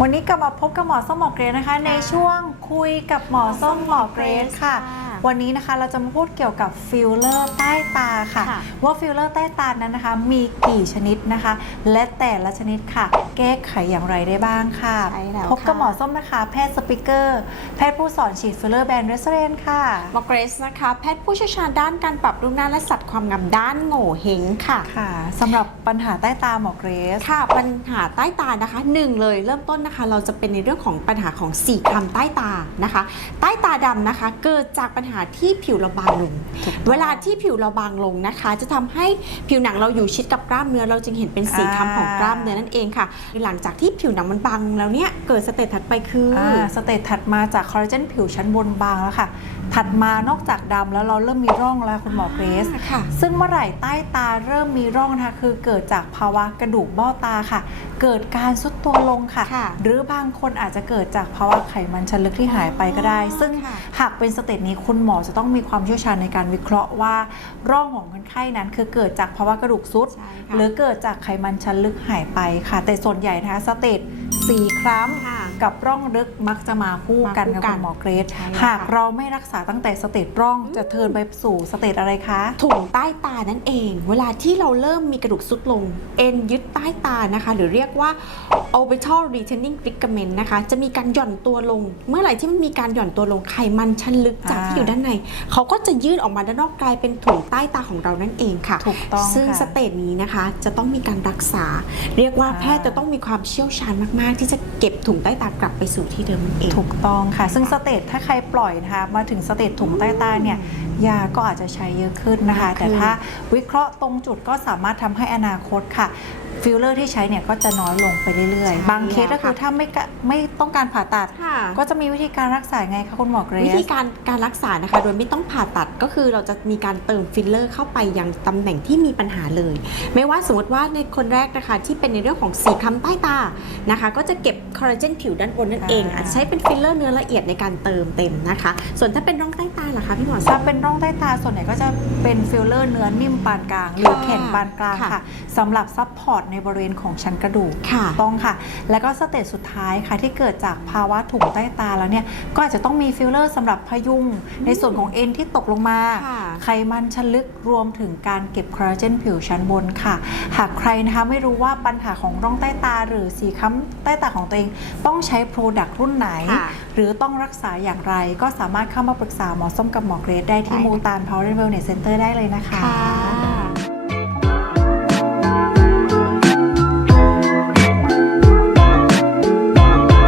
วันนี้กลับมาพบกับหมอส้มหมอเกรซนะคะ ในช่วงคุยกับหมอส้มหมอเกรซค่ะค่ะ วันนี้นะคะเราจะมาพูดเกี่ยวกับฟิลเลอร์ใต้ตาค่ะค่ะ ว่าฟิลเลอร์ใต้ตานั้นนะคะ มีกี่ชนิดนะคะ และแต่ละชนิดค่ะ แก้ไขอย่างไรได้บ้างค่ะใช่แล้วพบกับค่ะหมอส้มนะคะ แพทย์สปิเกอร์ แพทย์ผู้สอนฉีดฟิลเลอร์แบรนด์เรสเรนค่ะหมอเกรซนะคะ แพทย์ผู้เชี่ยวชาญด้านการปรับรูปหน้าและสัดความงามด้านโง่เฮงค่ะค่ะสำหรับปัญหาใต้ตาหมอเกรซค่ะ ปัญหาใต้ตานะคะหนึ่งเลยเริ่มต้นนะคะ เราจะเป็นในเรื่องของปัญหาของสีคล้ำใต้ตานะคะ ใต้ตาดำนะคะ เกิดจากปัญหาที่ผิวเราบางลงถูกต้องเวลาที่ผิวเราบางลงนะคะ จะทำให้ผิวหนังเราอยู่ชิดกับกล้ามเนื้อเราจึงเห็นเป็นสีคล้ำของกล้ามเนื้อนั่นเองค่ะ หลังจากที่ผิวหนังมันบางแล้วเนี่ยเกิดสเตจถัดไปคือออ่าสเตจถัดมาจากคอลลาเจนผิวชั้นบนบางแล้วค่ะถัดมานอกจากดำแล้วเราเริ่มมีร่องแล้วคุณหมอเกรซอ่าค่ะซึ่งเมื่อไหร่ใต้ตาเริ่มมีร่องนะคะคือเกิดจากภาวะกระดูกเบ้าตาค่ะ เกิดการซุดตัวลงค่ะค่ะหรือบางคนอาจจะเกิดจากภาวะไขมันชั้นลึกที่หายไปก็ได้ ซึ่งค่ะหากเป็นสเตจนี้คุณหมอจะต้องมีความเชี่ยวชาญในการวิเคราะห์ว่าร่องของคนไข้นั้นคือเกิดจากภาวะกระดูกซุดใช่ค่ะหรือเกิดจากไขมันชั้นลึกหายไปค่ะ แต่ส่วนใหญ่นะคะสเตจสีคล้ำค่ะ กับร่องลึกมักจะมาคู่กันมาคู่นะกัคุนณหมอเกรซใช่แล้วหากค่ะเราไม่รักษาตั้งแต่สเตจร่องจะเทิร์นไปสู่สเตจอะไรคะ ถุงใต้ตานั่นเอง เวลาที่เราเริ่มมีกระดูกซุดลง เอ็นยึดใต้ตานะคะ หรือเรียกว่า orbital retaining ligament นะคะ จะมีการหย่อนตัวลง เมื่อไหร่ที่มันมีการหย่อนตัวลงไขมันชั้นลึกจากอ่า ที่อยู่ด้านใน เขาก็จะยื่นออกมาด้านนอกกลายเป็นถุงใต้ตาของเรานั่นเองค่ะ ถูกต้องซึ่งค่ะสเตจนี้นะคะจะต้องมีการรักษา เรียกว่าอ่า แพทย์จะต้องมีความเชี่ยวชาญมาก ๆ ที่จะเก็บถุงใต้ตากลับไปสู่ที่เดิมนั่นเอง ถูกต้องค่ะ ซึ่งสเตจถ้าใครปล่อยนะคะมาถึงสเตจถุงใต้ตาเนี่ยยาก็อาจจะใช้เยอะขึ้นนะคะมากขึ้นแต่ถ้าวิเคราะห์ตรงจุดก็สามารถทำให้อนาคตค่ะ ฟิลเลอร์ที่ใช้เนี่ยก็จะน้อยลงไปเรื่อยใช่ๆบางเคสก็คือแล้วค่ะถ้าไม่กะไม่ต้องการผ่าตัดค่ะก็จะมีวิธีการรักษาไงคะคุณหมอเกรซวิธีการการรักษานะคะ โดยไม่ต้องผ่าตัดก็คือเราจะมีการเติมฟิลเลอร์เข้าไปยังตำแหน่งที่มีปัญหาเลย ไม่ว่าสมมติว่าในคนแรกนะคะ ที่เป็นในเรื่องของสีคล้ำใต้ตานะคะ ก็จะเก็บคอลลาเจนผิวด้านบนนั่นเองอ่าอาจจะใช้เป็นฟิลเลอร์เนื้อละเอียดในการเติมเต็มนะคะ ส่วนถ้าเป็นร่องใต้ตาล่ะคะพี่หมอถ้าเป็นร่องใต้ตาส่วนใหญ่ก็จะ เป็นฟิลเลอร์เนื้อนิ่มปานกลาง หรือแข็งปานกลางค่ะค่ะสำหรับซัพพอร์ตในบริเวณของชั้นกระดูกค่ะต้องค่ะ แล้วก็สเตจสุดท้ายค่ะที่เกิดจากภาวะถุงใต้ตาแล้วเนี่ยก็อาจจะต้องมีฟิลเลอร์สำหรับพยุง ในส่วนของเอ็นที่ตกลงมาค่ะไขมันชั้นลึกรวมถึงการเก็บคอลลาเจนผิวชั้นบนค่ะ หากใครนะคะไม่รู้ว่าปัญหาของร่องใต้ตา หรือสีค้ำใต้ตาของตัวเองต้องใช้โปรดักต์รุ่นไหนค่ะหรือต้องรักษาอย่างไร ก็สามารถเข้ามาปรึกษาหมอส้มกับหมอเกรซได้ที่ได้มูตานพาวเวอร์เวลเนสเซ็นเตอร์ได้เลยนะคะคะ